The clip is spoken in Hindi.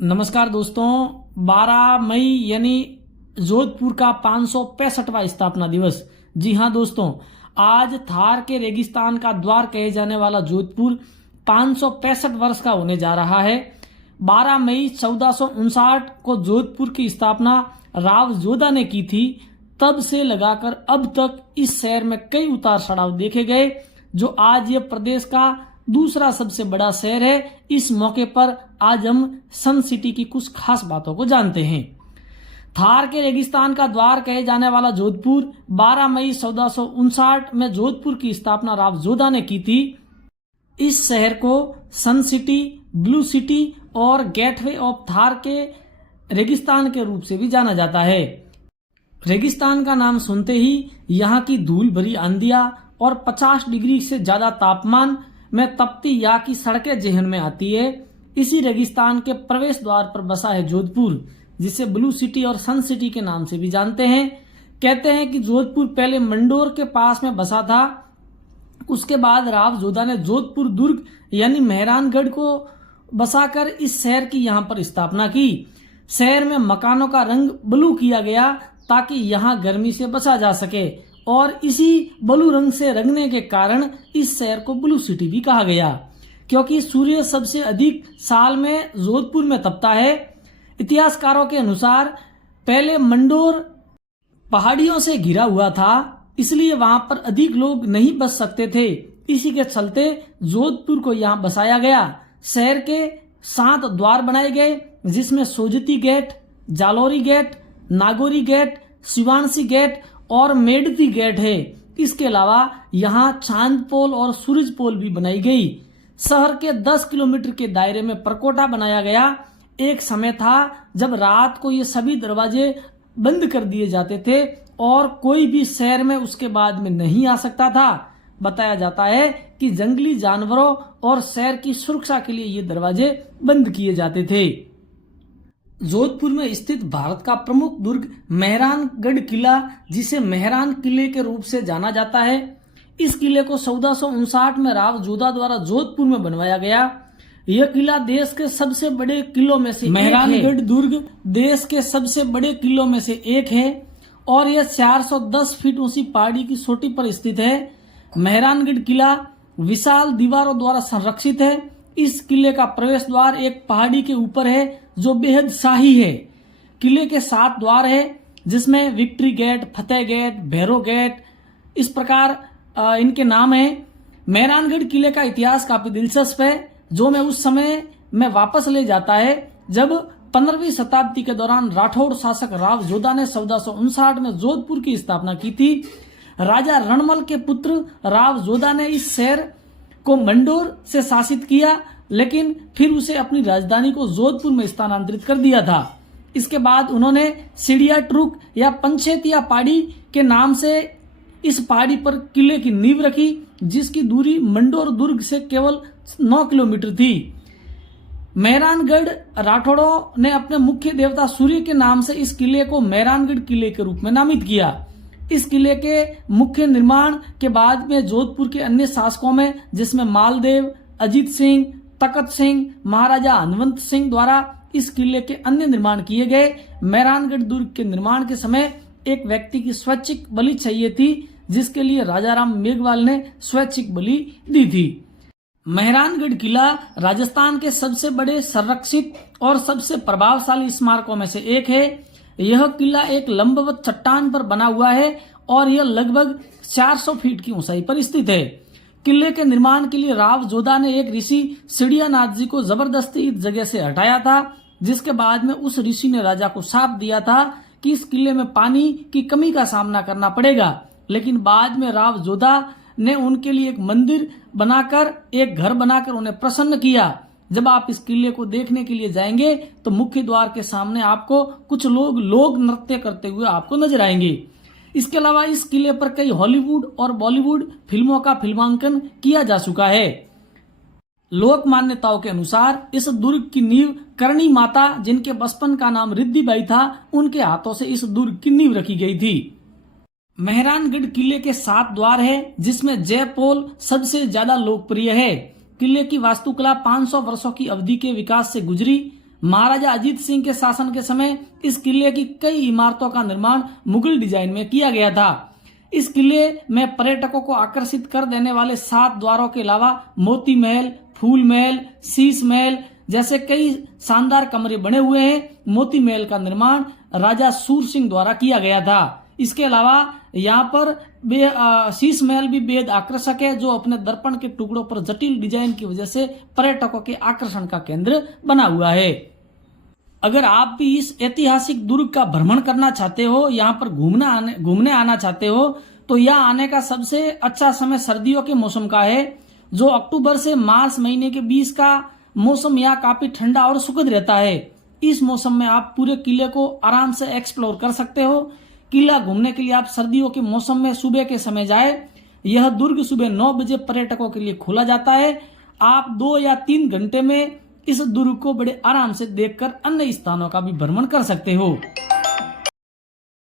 नमस्कार दोस्तों, 12 मई यानी जोधपुर का 565वां स्थापना दिवस। जी हाँ दोस्तों, आज थार के रेगिस्तान का द्वार कहे जाने वाला जोधपुर 565 वर्ष का होने जा रहा है। 12 मई 1459 को जोधपुर की स्थापना राव जोधा ने की थी। तब से लगाकर अब तक इस शहर में कई उतार चढ़ाव देखे गए, जो आज ये प्रदेश का दूसरा सबसे बड़ा शहर है। इस मौके पर आज हम सन सिटी की कुछ खास बातों को जानते हैं। थार के रेगिस्तान का द्वार कहे जाने वाला जोधपुर 12 मई 1459 में जोधपुर की स्थापना राव जोधा ने की थी। इस शहर को सन सिटी, ब्लू सिटी और गेटवे ऑफ थार के रेगिस्तान के रूप से भी जाना जाता है। रेगिस्तान का नाम सुनते ही यहाँ की धूल भरी आंधियां और 50 डिग्री से ज्यादा तापमान में तपती यहाँ की सड़कें जहन में आती है। इसी रेगिस्तान के प्रवेश द्वार पर बसा है जोधपुर, जिसे ब्लू सिटी और सन सिटी के नाम से भी जानते हैं। कहते हैं कि जोधपुर पहले मंडोर के पास में बसा था। उसके बाद राव जोधा ने जोधपुर दुर्ग यानी मेहरानगढ़ को बसाकर इस शहर की यहाँ पर स्थापना की। शहर में मकानों का रंग ब्लू किया गया ताकि यहाँ गर्मी से बचा जा सके, और इसी ब्लू रंग से रंगने के कारण इस शहर को ब्लू सिटी भी कहा गया, क्योंकि सूर्य सबसे अधिक साल में जोधपुर में तपता है। इतिहासकारों के अनुसार पहले मंडोर पहाड़ियों से घिरा हुआ था, इसलिए वहां पर अधिक लोग नहीं बस सकते थे। इसी के चलते जोधपुर को यहाँ बसाया गया। शहर के 7 द्वार बनाए गए, जिसमें Sojati gate, Jalori gate, Nagauri gate, Shivansi gate और मेडती गेट है। इसके अलावा यहाँ चांद पोल और सूरज पोल भी बनाई गई। शहर के 10 किलोमीटर के दायरे में परकोटा बनाया गया। एक समय था जब रात को ये सभी दरवाजे बंद कर दिए जाते थे और कोई भी शहर में उसके बाद में नहीं आ सकता था। बताया जाता है कि जंगली जानवरों और शहर की सुरक्षा के लिए ये दरवाजे बंद किए जाते थे। जोधपुर में स्थित भारत का प्रमुख दुर्ग मेहरानगढ़ किला, जिसे मेहरान किले के रूप से जाना जाता है, इस किले को 1459 में राव जोधा द्वारा जोधपुर में बनवाया गया। यह किला देश के सबसे बड़े किलों में से मेहरानगढ़ दुर्ग देश के सबसे बड़े किलों में से एक है और यह 410 फीट ऊंची पहाड़ी की चोटी पर स्थित है। मेहरानगढ़ किला विशाल दीवारों द्वारा संरक्षित है। इस किले का प्रवेश द्वार एक पहाड़ी के ऊपर है, जो बेहद शाही है। किले के 7 द्वार है, जिसमें विक्ट्री गेट, फतेह गेट, भैरव गेट, इस प्रकार इनके नाम हैं। मेहरानगढ़ किले का इतिहास काफी दिलचस्प है, जो मैं उस समय में वापस ले जाता है जब 15वीं शताब्दी के दौरान राठौड़ शासक राव जोधा ने 1459 में जोधपुर की स्थापना की थी। राजा रणमल के पुत्र राव जोधा ने इस शहर को मंडोर से शासित किया, लेकिन फिर उसे अपनी राजधानी को जोधपुर में स्थानांतरित कर दिया था। इसके बाद उन्होंने सिडिया ट्रुक या पंचेतिया पहाड़ी के नाम से इस पहाड़ी पर किले की नींव रखी, जिसकी दूरी मंडोर दुर्ग से केवल 9 किलोमीटर थी। मेहरानगढ़ राठौड़ों ने अपने मुख्य देवता सूर्य के नाम से इस किले को मेहरानगढ़ किले के रूप में नामित किया। इस किले के मुख्य निर्माण के बाद में जोधपुर के अन्य शासकों में, जिसमें मालदेव, अजीत सिंह, तकत सिंह, महाराजा हनवंत सिंह द्वारा इस किले के अन्य निर्माण किए गए। मेहरानगढ़ दुर्ग के निर्माण के समय एक व्यक्ति की स्वैच्छिक बलि चाहिए थी, जिसके लिए राजाराम मेघवाल ने स्वैच्छिक बलि दी थी। मेहरानगढ़ किला राजस्थान के सबसे बड़े संरक्षित और सबसे प्रभावशाली स्मारकों में से एक है। यह किला एक लंबवत चट्टान पर बना हुआ है और यह लगभग 400 फीट की ऊंचाई पर स्थित है। किले के निर्माण के लिए राव जोधा ने एक ऋषि सिडियानाथ जी को जबरदस्ती इस जगह से हटाया था, जिसके बाद में उस ऋषि ने राजा को शाप दिया था कि इस किले में पानी की कमी का सामना करना पड़ेगा। लेकिन बाद में राव जोधा ने उनके लिए एक मंदिर बनाकर, एक घर बनाकर उन्हें प्रसन्न किया। जब आप इस किले को देखने के लिए जाएंगे तो मुख्य द्वार के सामने आपको कुछ लोग नृत्य करते हुए आपको नजर आएंगे। इसके अलावा इस किले पर कई हॉलीवुड और बॉलीवुड फिल्मों का फिल्मांकन किया जा चुका है। लोक मान्यताओं के अनुसार इस दुर्ग की नींव करणी माता, जिनके बचपन का नाम रिद्धिबाई था, उनके हाथों से इस दुर्ग की नींव रखी गई थी। मेहरानगढ़ किले के 7 द्वार है, जिसमें जय पोल सबसे ज्यादा लोकप्रिय है। किले की वास्तुकला 500 वर्षों की अवधि के विकास से गुजरी। महाराजा अजीत सिंह के शासन के समय इस किले की कई इमारतों का निर्माण मुगल डिजाइन में किया गया था। इस किले में पर्यटकों को आकर्षित कर देने वाले 7 द्वारों के अलावा मोती महल, फूल महल, शीश महल जैसे कई शानदार कमरे बने हुए हैं। मोती महल का निर्माण राजा सूर सिंह द्वारा किया गया था। इसके अलावा यहाँ पर शीश महल भी बेहद आकर्षक है, जो अपने दर्पण के टुकड़ों पर जटिल डिजाइन की वजह से पर्यटकों के आकर्षण का केंद्र बना हुआ है। अगर आप भी इस ऐतिहासिक दुर्ग का भ्रमण करना चाहते हो, यहाँ पर घूमने आना चाहते हो, तो यहाँ आने का सबसे अच्छा समय सर्दियों के मौसम का है, जो अक्टूबर से मार्च महीने के बीच का मौसम यहाँ काफी ठंडा और सुखद रहता है। इस मौसम में आप पूरे किले को आराम से एक्सप्लोर कर सकते हो। किला घूमने के लिए आप सर्दियों के मौसम में सुबह के समय जाए। यह दुर्ग सुबह 9 बजे पर्यटकों के लिए खोला जाता है। आप 2 या 3 घंटे में इस दुर्ग को बड़े आराम से देखकर अन्य स्थानों का भी भ्रमण कर सकते हो।